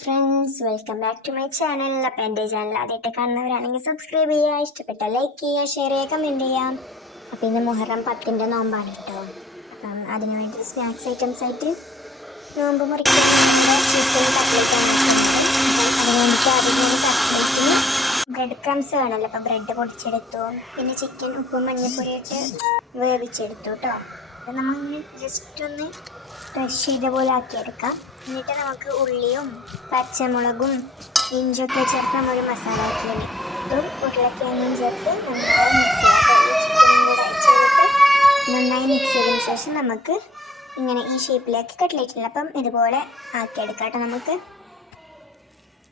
Friends, welcome back to my channel. അപ്പം എൻ്റെ channel ആദ്യമായിട്ട് കാണുന്നവരാണെങ്കിൽ സബ്സ്ക്രൈബ് ചെയ്യുക, ഇഷ്ടപ്പെട്ട ലൈക്ക് ചെയ്യുക, ഷെയർ ചെയ്യുക, കമൻറ്റ് ചെയ്യാം. അപ്പം ഇന്ന് മുഹറം 10 നോമ്പാണ് കേട്ടോ. അപ്പം അതിന് വേണ്ടി സ്നാക്സ് ഐറ്റംസ് ആയിട്ട് നോമ്പ് മുറിക്കാൻ ചിക്കൻ കട്ട്ലേറ്റ് ആണ് അപ്പം അതിന് വേണ്ടിയിട്ട് ആദ്യം ഞാൻ കട്ട്ലേറ്റിന് ബ്രെഡ് ക്രംസ് വേണമല്ലോ. അപ്പം ബ്രെഡ് പൊടിച്ചെടുത്തു, പിന്നെ ചിക്കൻ ഉപ്പും മഞ്ഞൾപ്പൊടിയിട്ട് വേവിച്ചെടുത്തു കേട്ടോ. അപ്പം നമ്മളിങ്ങനെ ജസ്റ്റ് ഒന്ന് ക്രഷ് ചെയ്ത പോലെ ആക്കിയെടുക്കാം. എന്നിട്ട് നമുക്ക് ഉള്ളിയും പച്ചമുളകും ഇഞ്ചിയൊക്കെ ചേർത്ത് നമ്മളൊരു മസാല ആക്കിയാൽ ഇതും ഉരുളക്കിഴങ്ങും ചേർത്ത് നന്നായി മിക്സ് ചെയ്യാം. ഈ ചിക്കനും കൂടെ ചെയ്തിട്ട് നന്നായി മിക്സ് ചെയ്തതിന് ശേഷം നമുക്ക് ഇങ്ങനെ ഈ ഷേപ്പിലാക്കി കട്ട്ലേറ്റില്ല. അപ്പം ഇതുപോലെ ആക്കിയെടുക്കാം കേട്ടോ. നമുക്ക്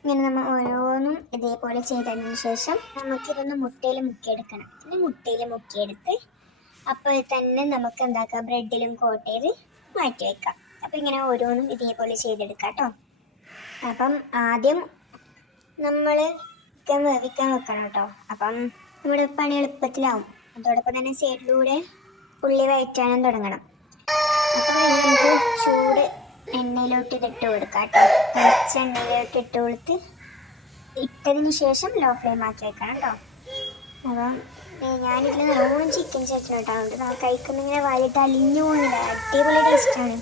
ഇങ്ങനെ നമ്മൾ ഓരോന്നും ഇതേപോലെ ചെയ്തതിന് ശേഷം നമുക്കിതൊന്ന് മുട്ടയിൽ മുക്കിയെടുക്കണം. പിന്നെ മുട്ടയിൽ മുക്കിയെടുത്ത് അപ്പോൾ തന്നെ നമുക്ക് എന്താക്കാം, ബ്രെഡിലും കോട്ട് ചെയ്ത് മാറ്റി വയ്ക്കാം. അപ്പം ഇങ്ങനെ ഓരോന്നും ഇതേപോലെ ചെയ്തെടുക്കാം കേട്ടോ. അപ്പം ആദ്യം നമ്മൾ ചിക്കൻ വേവിക്കാൻ വെക്കണം കേട്ടോ. അപ്പം നമ്മുടെ പണി എളുപ്പത്തിലാവും. അതോടൊപ്പം തന്നെ സൈഡിലൂടെ ഉള്ളി വഴറ്റാനും തുടങ്ങണം. അപ്പം നമുക്ക് ചൂട് എണ്ണയിലോട്ട് ഇട്ട് കൊടുക്കാം കേട്ടോ. കുറച്ച് എണ്ണയിലോട്ട് ഇട്ട് കൊടുത്ത് ഇട്ടതിന് ശേഷം ലോ ഫ്ലെയിം ആക്കി വെക്കണം കേട്ടോ. അപ്പം ഞാനിതിൽ നല്ലോണം ചിക്കൻ ചേർത്തിട്ടാണ് നമുക്ക് കഴിക്കുന്നിങ്ങനെ വായിട്ട് അലിഞ്ഞു പോകുന്നില്ല. അടിപൊളി ടേസ്റ്റാണ്.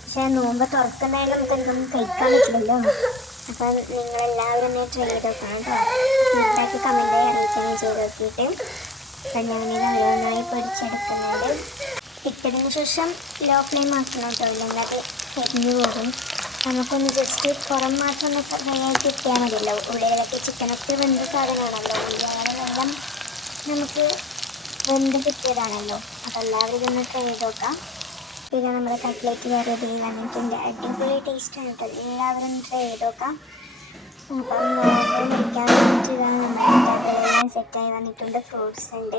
പക്ഷേ നോമ്പ് തുറക്കുന്നതായി നമുക്ക് എന്തൊന്നും കഴിക്കാൻ പറ്റില്ലല്ലോ. അപ്പം നിങ്ങളെല്ലാവരും ഒന്ന് ട്രൈ ചെയ്ത് നോക്കണം കേട്ടോ. ഫീഡ്ബാക്ക് കമൻറ്റായി അറിയിക്കുകയും ചെയ്ത് നോക്കിയിട്ട് അപ്പം ഞാനിത് ഓരോന്നായി പൊടിച്ചെടുക്കുന്നുണ്ട്. ഇട്ടതിന് ശേഷം ലോ ഫ്ലെയിം ആക്കണം കേട്ടോ, ഇല്ലെങ്കിൽ അത് കരിഞ്ഞു പോകും. നമുക്കൊന്ന് ജസ്റ്റ് പുറം മാത്രം ഒന്ന് ഫ്രൈ ആയിട്ട് കിട്ടിയാൽ മതിയല്ലോ. ഉള്ളിലൊക്കെ ചിക്കനൊക്കെ വെന്ത സാധനമാണല്ലോ. അങ്ങനെ വെള്ളം നമുക്ക് വെന്ത് കിട്ടിയതാണല്ലോ. അപ്പോൾ എല്ലാവരും ഇതൊന്ന് ട്രൈ ചെയ്ത് നോക്കാം. പിന്നെ നമ്മുടെ കട്ട്ലേറ്റ് റെഡി വന്നിട്ടുണ്ട്. അടിപൊളി ടേസ്റ്റാണ് കേട്ടോ. എല്ലാവരും ട്രൈ ചെയ്ത് നോക്കാം. അപ്പം മുറിക്കാൻ വേണ്ടിയിട്ട് നമ്മളെല്ലാം സെറ്റായി വന്നിട്ടുണ്ട്. ഫ്രൂട്ട്സ് ഉണ്ട്,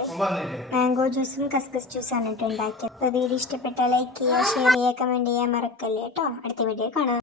മാംഗോ ജ്യൂസും കസ്കസ് ജ്യൂസാണ് കേട്ടോ ഉണ്ടാക്കിയത്. അപ്പോൾ വീഡിയോ ഇഷ്ടപ്പെട്ടാൽ ലൈക്ക് ചെയ്യുക, ഷെയർ ചെയ്യുക, കമൻറ്റ് ചെയ്യാൻ മറക്കല്ലേ കേട്ടോ. അടുത്ത വീഡിയോ കാണാം.